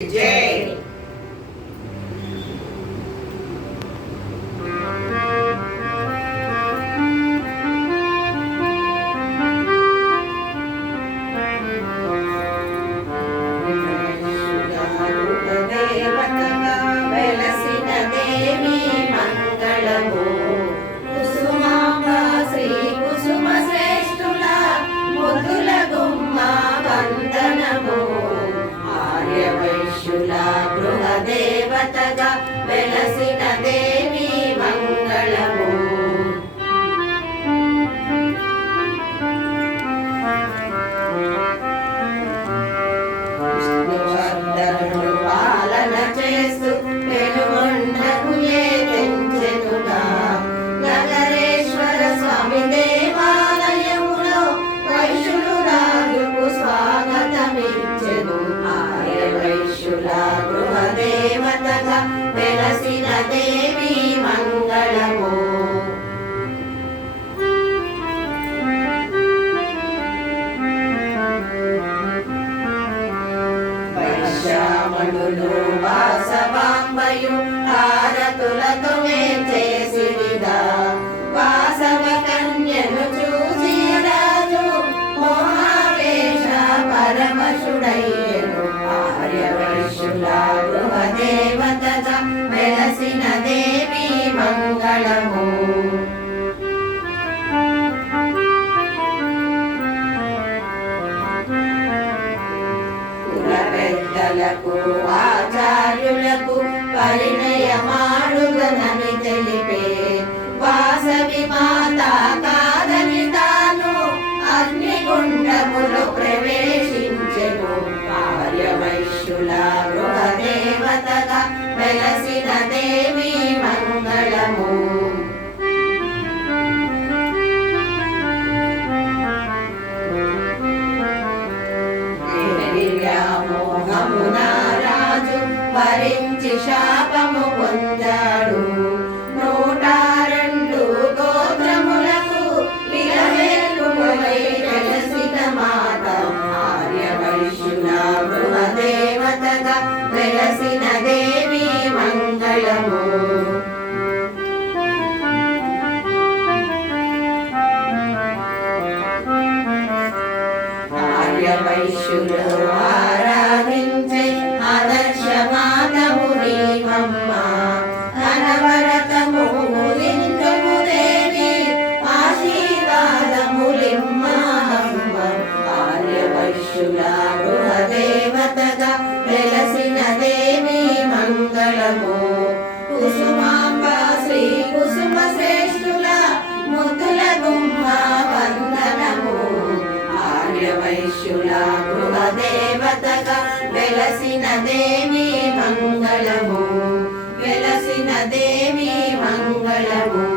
जय గృహదేవతగా వెలసిన దేవి మంగళము. విష్ణువర్ధనుడు పాలన చేస్తూ వెలుగొండకు తెంచెనుగా. నగరేశ్వర స్వామి దేవాలయములో వైశ్యులు రాజుకు స్వాగతమిచ్చెను. ఆర్యవైశ్యుల గృహదేవతగా వెలసిన దేవి మంగళము. వైశ్యామణులు వాసవాంబయు హారతులతో చేసిరిగా. వాసవ కన్యను చూసి రాజు మోహావేశ పరమశుడయ్యను. ఆర్యవైశ్యుల గృహదేవతగా వెలసిన దేవి మంగళము. కులపెద్దలకు ఆచార్యులకు పరిణయమాడుగనని తెలిపే వాసవి మాత కాదని తాను అగ్నిగుండములో ప్రవేశించెను. ఆర్యవైశ్యుల గృహదేవతగా వెలసిన దేవి మంగళము. వ్యామోహమున రాజు భరించి శాపము పొందాడు. 102 గోత్రములకు ఇలవేల్పువై వెలసిన మాత ఆర్యవైశ్యుల గృహదేవతగా వెలసిన దేవి మంగళము. ఆర్యవైశ్యులు ఆరాధించే ఆదర్శ మాతవు నీవమ్మ. అనవరతము ములిందుము దేవి ఆశీర్వాదములిమ్మమ్మ. ఆర్యవైశ్యుల గృహదేవతగా వెలసిన దేవి మంగళము. కుసుమాంబ శ్రీ కుసుమ శ్రేష్ఠుల ముద్దుల గుమ్మ వందనము. ఆర్యవైశ్యుల గృహదేవతగా వెలసిన దేవి మంగళము. వెలసిన దేవి మంగళము.